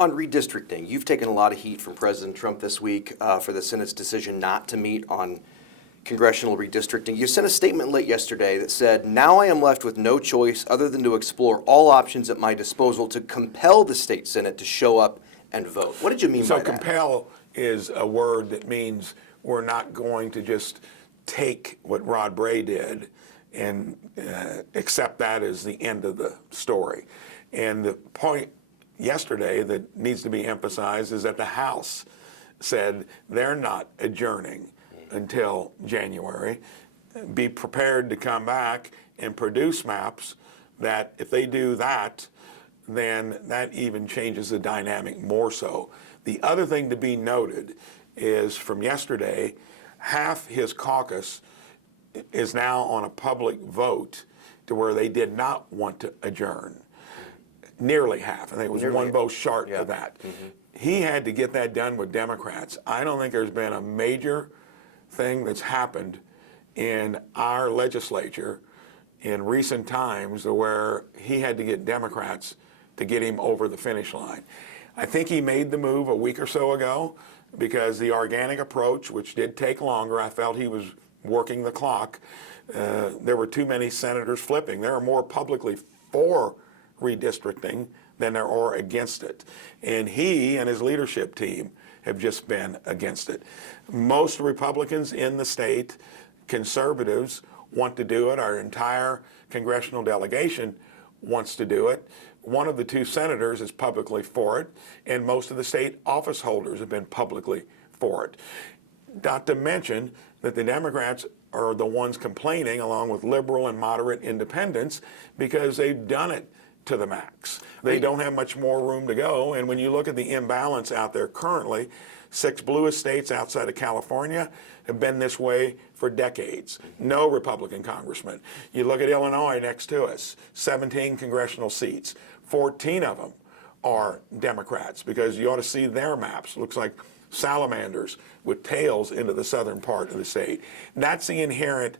On redistricting, you've taken a lot of heat from President Trump this week for the Senate's decision not to meet on congressional redistricting. You sent a statement late yesterday that said, "Now I am left with no choice other than to explore all options at my disposal to compel the state Senate to show up and vote." What did you mean by that? So compel is a word that means we're not going to just take what Rod Bray did and accept that as the end of the story. And the point yesterday that needs to be emphasized is that the House said they're not adjourning until January. Be prepared to come back and produce maps that if they do that, then that even changes the dynamic more so. The other thing to be noted is from yesterday, half his caucus is now on a public vote to where they did not want to adjourn. Nearly half. I think it was one vote short of that. He had to get that done with Democrats. I don't think there's been a major thing that's happened in our legislature in recent times where he had to get Democrats to get him over the finish line. I think he made the move a week or so ago because the organic approach, which did take longer, I felt he was working the clock. There were too many senators flipping. There are more publicly for redistricting than there are against it. And he and his leadership team have just been against it. Most Republicans in the state, conservatives, want to do it. Our entire congressional delegation wants to do it. One of the two senators is publicly for it, and most of the state office holders have been publicly for it. Not to mention that the Democrats are the ones complaining, along with liberal and moderate independents, because they've done it to the max. They don't have much more room to go, and when you look at the imbalance out there currently, 6 bluest states outside of California have been this way for decades. No Republican congressman. You look at Illinois next to us, 17 congressional seats. 14 of them are Democrats because you ought to see their maps. Looks like salamanders with tails into the southern part of the state. That's the inherent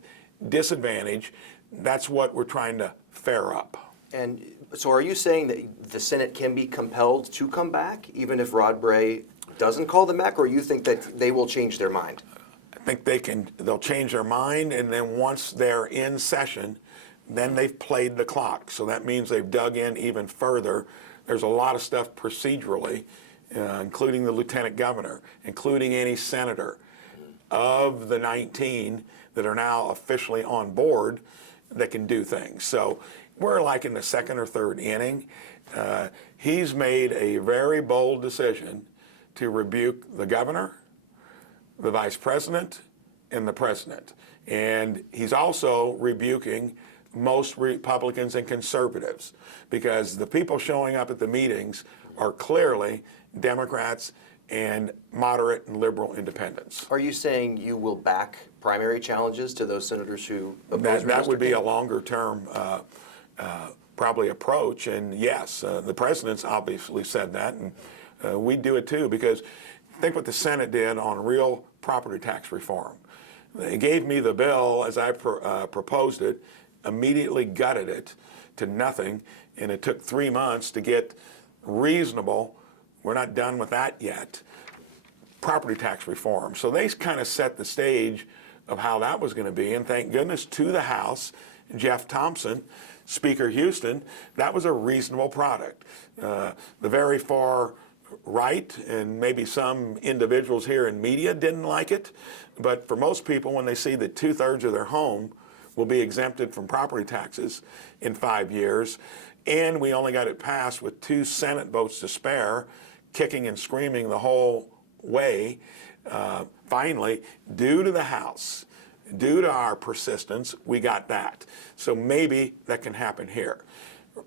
disadvantage. That's what we're trying to fair up. And so are you saying that the Senate can be compelled to come back even if Rod Bray doesn't call them back, or you think that they will change their mind? I think they'll change their mind, and then once they're in session, then they've played the clock. So that means they've dug in even further. There's a lot of stuff procedurally, including the lieutenant governor, including any senator of the 19 that are now officially on board that can do things. So we're like in the second or third inning. He's made a very bold decision to rebuke the governor, the vice president, and the president. And he's also rebuking most Republicans and conservatives because the people showing up at the meetings are clearly Democrats and moderate and liberal independents. Are you saying you will back primary challenges to those senators who oppose that would be a longer term probably approach, and yes, the president's obviously said that, and we do it too, because think what the Senate did on real property tax reform. They gave me the bill as I proposed it, immediately gutted it to nothing, and it took 3 months to get reasonable, we're not done with that yet, property tax reform. So they kind of set the stage of how that was going to be, and thank goodness to the House, Jeff Thompson, Speaker Houston, that was a reasonable product. The very far right and maybe some individuals here in media didn't like it, but for most people, when they see that 2/3 of their home will be exempted from property taxes in 5 years, and we only got it passed with 2 Senate votes to spare, kicking and screaming the whole way, finally, due to the House, due to our persistence, we got that. So maybe that can happen here.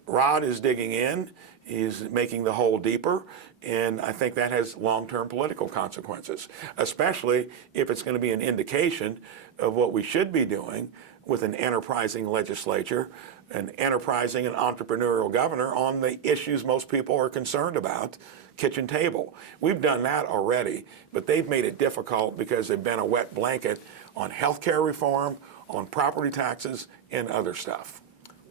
Rod is digging in. He's making the hole deeper, and I think that has long-term political consequences, especially if it's going to be an indication of what we should be doing with an enterprising legislature, an enterprising and entrepreneurial governor on the issues most people are concerned about, kitchen table. We've done that already, but they've made it difficult because they've been a wet blanket on health care reform, on property taxes, and other stuff.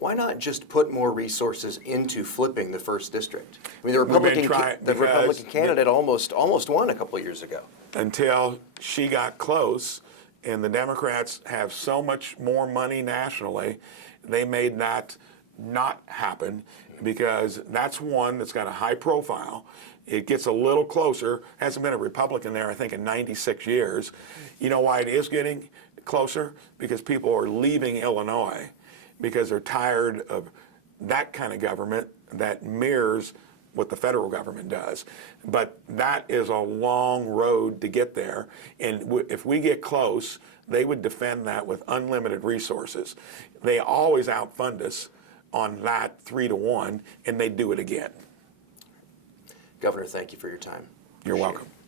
Why not just put more resources into flipping the first district? I mean, the We've been Republican, trying- the because Republican candidate almost won a couple of years ago. Until she got close, and the Democrats have so much more money nationally, they made that not happen, because that's one that's got a high profile. It gets a little closer. Hasn't been a Republican there, I think, in 96 years. You know why it is getting closer? Because people are leaving Illinois because they're tired of that kind of government that mirrors what the federal government does. But that is a long road to get there. And if we get close, they would defend that with unlimited resources. They always outfund us on that 3-1, and they do it again. Governor, thank you for your time. You're Appreciate welcome. it.